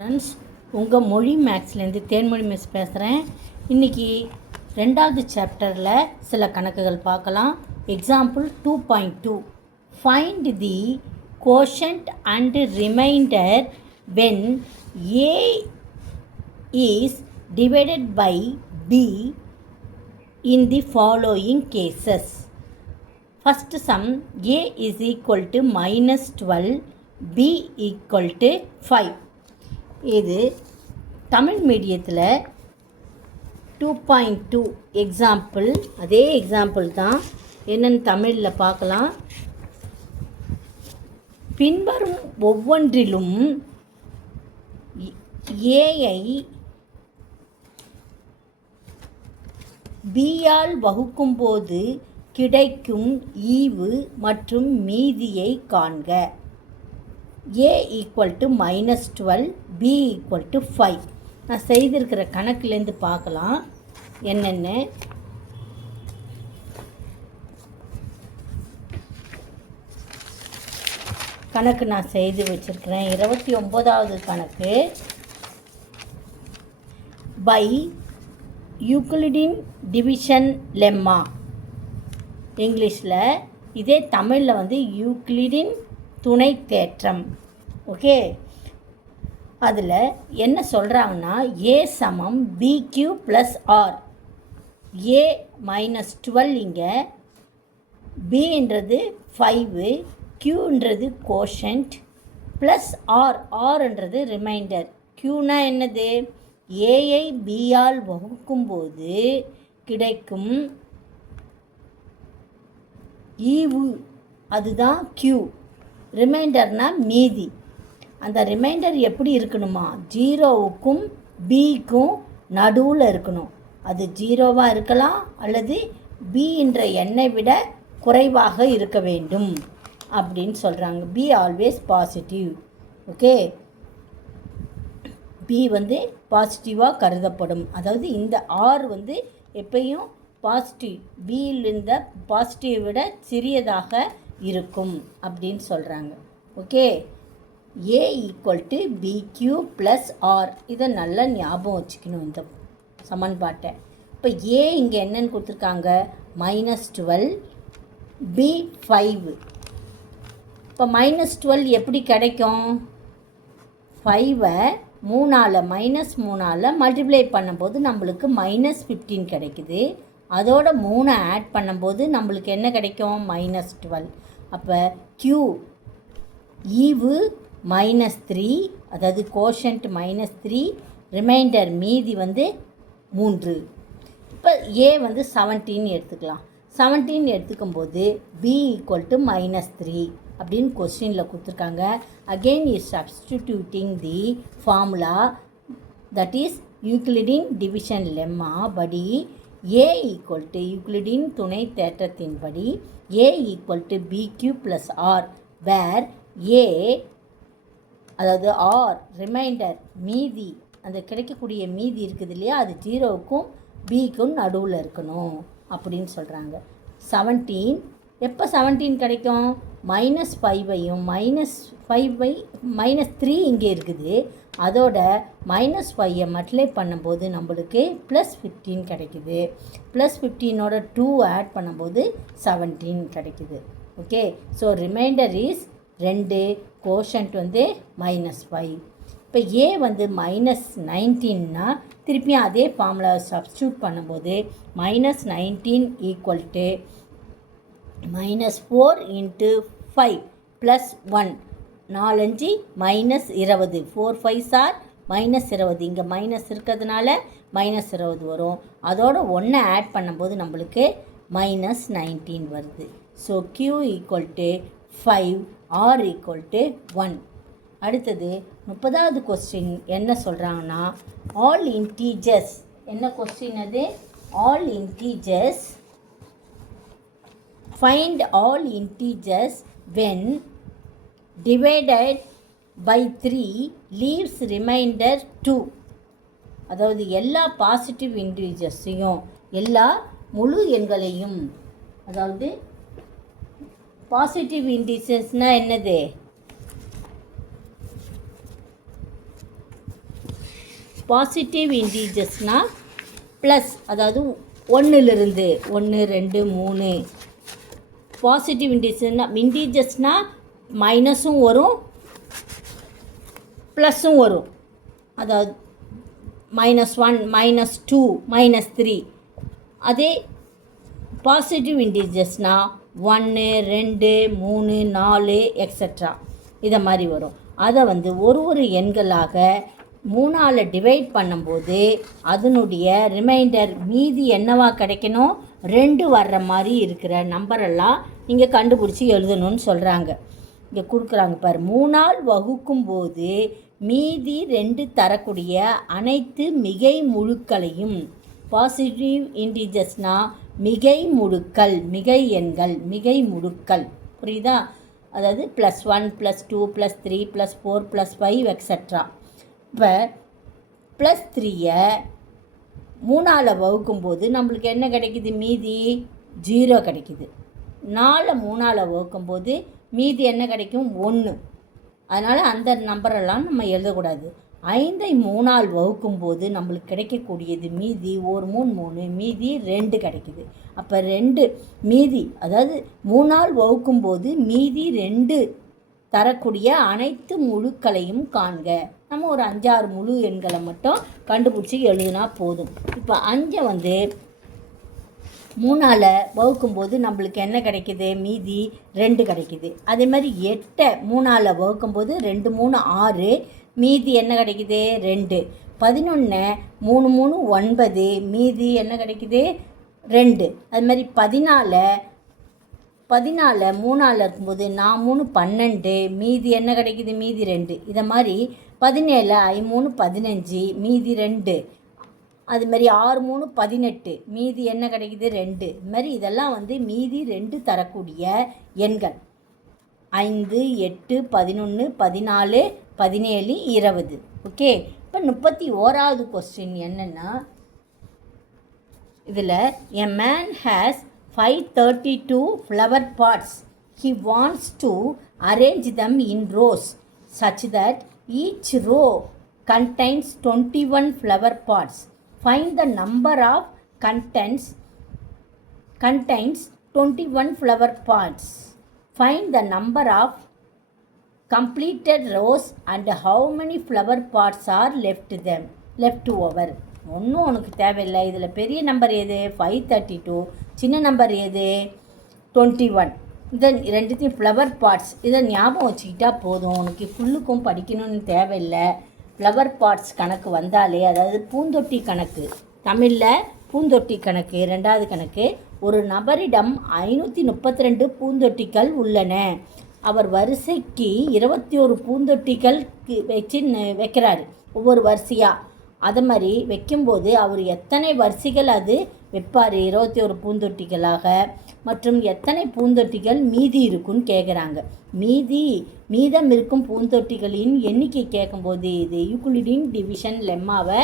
Friends, உங்கள் மொழி மேக்ஸ்லேருந்து Thenmozhi miss பேசுகிறேன். இன்றைக்கி 2வது சாப்டரில் சில கணக்குகள் பார்க்கலாம். Example 2.2 find the quotient and remainder when A is divided by B in the following cases. First sum, a is equal to -12, b equal to 5. இது தமிழ் மீடியத்தில் 2.2 எக்ஸாம்பிள். அதே எக்ஸாம்பிள் தான், என்னென்னு தமிழில் பார்க்கலாம். பின்வரும் ஒவ்வொன்றிலும் ஏஐ பியால் வகுக்கும்போது கிடைக்கும் ஈவு மற்றும் மீதியை காண்க. a equal to -12, b equal to 5. நான் செய்திருக்கிற கணக்குலேருந்து பார்க்கலாம் என்னென்ன. கணக்கு நான் செய்து வச்சுருக்கிறேன். 29வது கணக்கு. By Euclidean division lemma. இங்கிலீஷில் இதே தமிழில் வந்து யூக்ளிடின் துணை தேற்றம். ஓகே, அதில் என்ன சொல்கிறாங்கன்னா, ஏ சமம் பிக்யூ ப்ளஸ் ஆர். ஏ -12 இங்கே, பின்றது 5, க்யூன்றது கோஷன்ட், ப்ளஸ் ஆர், ஆர்ன்றது ரிமைண்டர். க்யூனா என்னது? ஏஐ பியால் வகுக்கும்போது கிடைக்கும் ஈவு, அதுதான் க்யூ. ரிமைண்டர்னால் மீதி. அந்த ரிமைண்டர் எப்படி இருக்கணுமா? 0வுக்கும் பிக்கும் நடுவில் இருக்கணும். அது 0வாக இருக்கலாம் அல்லது பி என்ற எண்ணை விட குறைவாக இருக்க வேண்டும் அப்படின்னு சொல்கிறாங்க. B always positive. Okay, B வந்து பாசிட்டிவாக கருதப்படும். அதாவது இந்த ஆர் வந்து எப்பயும் பாசிட்டிவ், பியில் இருந்த பாசிட்டிவை விட சிறியதாக இருக்கும் அப்படின்னு சொல்கிறாங்க. Okay, A equal to PQ plus R. இதை நல்லா ஞாபகம் வச்சுக்கணும் இந்த சமன்பாட்டை. இப்போ ஏ இங்கே என்னன்னு கொடுத்துருக்காங்க? -12, பி 5. இப்போ -12 எப்படி கிடைக்கும்? 5ஐ 3ஆல் -3ஆல் மல்டிப்ளை பண்ணும்போது நம்மளுக்கு -15 கிடைக்குது. அதோட 3 ஆட் பண்ணும்போது நம்மளுக்கு என்ன கிடைக்கும்? -12. அப்போ க்யூ ஈவு -3, அதாவது கோஷன்ட் -3, ரிமைண்டர் மீதி வந்து 3. இப்போ ஏ வந்து 17 எடுத்துக்கலாம். 17 எடுத்துக்கும்போது பி ஈக்குவல் டு -3 அப்படின்னு கொஸ்டினில் கொடுத்துருக்காங்க. Again is substituting the formula, that is Euclidean division lemma படி ஏ ஈக்குவல் டு யூக்ளிடின் துணை தேற்றத்தின்படி ஏ equal to PQ plus R, வேர் ஏ அதாவது ஆர் ரிமைண்டர் மீதி, அந்த கிடைக்கக்கூடிய மீதி இருக்குது இல்லையா, அது 0வுக்கும் பிக்கும் நடுவில் இருக்கணும் அப்படின்னு சொல்கிறாங்க. 17 எப்போ 17 கிடைக்கும்? -5ஐயும் -3 இங்கே இருக்குது, அதோட -5ஐ மல்டிப்ளை பண்ணும்போது நம்மளுக்கு +15 கிடைக்குது. +15ஓட 2 ஆட் பண்ணும்போது 17 கிடைக்குது. Okay, so remainder is 2, quotient வந்து -5. இப்போ ஏ வந்து -19னா திருப்பியும் அதே ஃபார்முலாவை சப்ஸ்டியூட் பண்ணும்போது -19 ஈக்குவல் டு -4 × 5 + 1, 4 5 -20, 4 5s are -20. இங்கே மைனஸ் இருக்கிறதுனால -20 வரும். அதோட 1 ஆட் பண்ணும்போது நம்மளுக்கு -19 வருது. So Q equal to 5, R equal to 1. அடுத்தது 30வது கொஸ்டின் என்ன சொல்கிறாங்கன்னா, ஆல் இன்டீஜர்ஸ். என்ன கொஸ்டின் அது? All integers. Find all integers when divided by 3 leaves remainder 2. அதாவது எல்லா பாசிட்டிவ் இன்டீஜர்ஸையும், எல்லா முழு எண்களையும், அதாவது பாசிட்டிவ் இன்டீஜர்ஸ்னால் என்னது? பாசிட்டிவ் இன்டீஜர்ஸ்னால் ப்ளஸ், அதாவது 1லிருந்து 1 2 3. பாசிட்டிவ் இன்டீஜர்ஸ்னால் மைனஸும் வரும் ப்ளஸ்ஸும் வரும். அதாவது -1 -2 -3. அதே பாசிட்டிவ் இன்டீஜர்ஸ்னால் 1 2 3 4 எக்ஸட்ரா இதை மாதிரி வரும். அதை வந்து ஒரு எண்களாக 3ஆல் டிவைட் பண்ணும்போது அதனுடைய ரிமைண்டர் மீதி என்னவா கிடைக்கணும், 2 வர்ற மாதிரி இருக்கிற நம்பரெல்லாம் நீங்கள் கண்டுபிடிச்சி எழுதணும்னு சொல்கிறாங்க. இங்கே கொடுக்குறாங்க பாரு. 3ஆல் வகுக்கும்போது மீதி 2 தரக்கூடிய அனைத்து மிகை முழுக்களையும், பாசிட்டிவ் இன்டீஜர்ஸ்னால் மிகை முழுக்கள், மிகை எண்கள், மிகை முழுக்கள், புரியுதா? அதாவது +1 +2 +3 +4 +5 எக்ஸட்ரா. இப்போ +3 3ஆல் வகுக்கும்போது நம்மளுக்கு என்ன கிடைக்குது, மீதி 0 கிடைக்குது. 4 3ஆல் வகுக்கும்போது மீதி என்ன கிடைக்கும், 1. அதனால் அந்த நம்பரெல்லாம் நம்ம எழுதக்கூடாது. 5ஐ 3ஆல் வகுக்கும்போது நம்மளுக்கு கிடைக்கக்கூடியது மீதி 1 3 3, மீதி 2 கிடைக்குது. அப்போ 2 மீதி, அதாவது 3ஆல் வகுக்கும்போது மீதி 2 தரக்கூடிய அனைத்து முழுக்களையும் காண்க. நம்ம ஒரு 5 6 முழு எண்களை மட்டும் கண்டுபிடிச்சி எழுதுனா போதும். இப்போ 5 வந்து 3ஆல் வகுக்கும்போது நம்மளுக்கு என்ன கிடைக்கிது, மீதி 2 கிடைக்கிது. அதே மாதிரி 8ஐ 3ஆல் வகுக்கும்போது 2 3 6, மீதி என்ன கிடைக்கிது, 2. 11 3 3 9, மீதி என்ன கிடைக்கிது, 2. அது மாதிரி 14 3ஆல் இருக்கும்போது 4 3 12, மீதி என்ன கிடைக்கிது, மீதி 2. இதை மாதிரி 17 I 3 15, மீதி 2. அது மாதிரி 6 3 18, மீதி என்ன கிடைக்கிது, 2. இது மாதிரி இதெல்லாம் வந்து மீதி 2 தரக்கூடிய எண்கள். 5 8 11 14 17 20. ஓகே. இப்போ 31வது கொஸ்டின் என்னென்னா, இதில் a man has 532 flower pots. He wants to arrange them in rows such that each row contains 21 flower pots. Find the number of contains 21 flower pots. Find the number of completed rows and how many flower pots are left over. ஒன்றும் உனக்கு தேவையில்லை. இதில் பெரிய number எது, 532. சின்ன number எது, 21. இதை ரெண்டுத்தையும் ஃப்ளவர் பாட்ஸ், இதை ஞாபகம் வச்சுக்கிட்டா போதும். உனக்கு ஃபுல்லுக்கும் படிக்கணும்னு தேவையில்லை. ஃப்ளவர் பாட்ஸ் கணக்கு வந்தாலே, அதாவது பூந்தொட்டி கணக்கு, தமிழில் பூந்தொட்டி கணக்கு 2வது கணக்கு. ஒரு நபரிடம் 532 பூந்தொட்டிகள் உள்ளன. அவர் வரிசைக்கு 21 பூந்தொட்டிகள் வச்சு வைக்கிறாரு, ஒவ்வொரு வரிசையாக. அது மாதிரி வைக்கும்போது அவர் எத்தனை வரிசைகள் அது வைப்பார் 21 பூந்தொட்டிகளாக, மற்றும் எத்தனை பூந்தொட்டிகள் மீதி இருக்குன்னு கேட்குறாங்க. மீதம் இருக்கும் பூந்தொட்டிகளின் எண்ணிக்கை கேட்கும்போது இது யூக்ளிடின் டிவிஷன் லெம்மாவை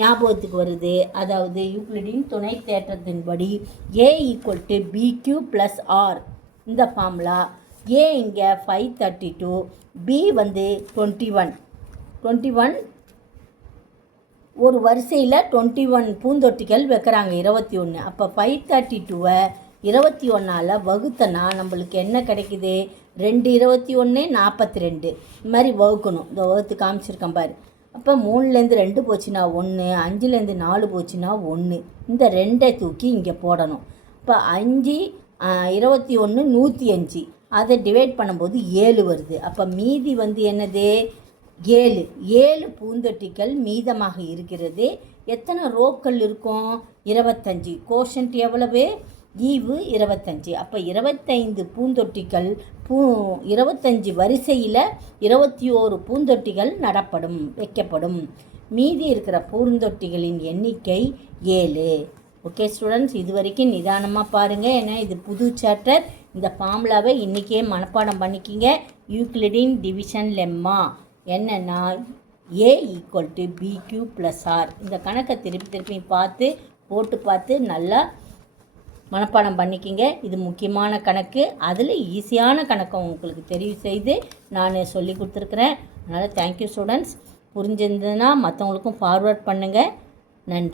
ஞாபகத்துக்கு வருது. அதாவது யூக்ளிடின் துணை தேற்றத்தின்படி A = BQ + R, இந்த ஃபார்முலா. A இங்கே 532, B வந்து 21 ஒரு வரிசையில் 21 பூந்தொட்டிகள் வைக்கிறாங்க, 21. அப்போ 532-ஐ 21ஆல் வகுத்தனா நம்மளுக்கு என்ன கிடைக்குது, 2 21 42. இது மாதிரி வகுக்கணும். இந்த வகுத்து காமிச்சிருக்கேன் பாரு. அப்போ 3லேருந்து 2 போச்சுன்னா 1, 5லேருந்து 4 போச்சுன்னா 1. இந்த 2ஐ தூக்கி இங்கே போடணும். இப்போ 5 21 105, அதை டிவைட் பண்ணும்போது 7 வருது. அப்போ மீதி வந்து என்னது, 7 பூந்தொட்டிகள் மீதமாக இருக்கிறது. எத்தனை ரோக்கள் இருக்கும், 25. கோஷன்ட் எவ்வளவு, ஈவு 25. அப்போ 25 பூந்தொட்டிகள் 25 வரிசையில் 21 பூந்தொட்டிகள் வைக்கப்படும். மீதி இருக்கிற பூந்தொட்டிகளின் எண்ணிக்கை 7. ஓகே ஸ்டூடெண்ட்ஸ், இது வரைக்கும் நிதானமாக பாருங்கள். ஏன்னா இது புது சாப்டர். இந்த ஃபார்முலாவை இன்றைக்கே மனப்பாடம் பண்ணிக்கிங்க. யூக்ளிடின் டிவிஷன் லெம்மா என்னென்னா A = BQ + R. இந்த கணக்கை திருப்பி போட்டு நல்லா மனப்பாடம் பண்ணிக்கிங்க. இது முக்கியமான கணக்கு. அதில் ஈஸியான கணக்கை உங்களுக்கு தெரிவு செய்து நான் சொல்லி கொடுத்துருக்குறேன். அதனால் தேங்க்யூ ஸ்டூடெண்ட்ஸ். புரிஞ்சிருந்ததுன்னா மற்றவங்களுக்கும் ஃபார்வர்ட் பண்ணுங்கள். நன்றி.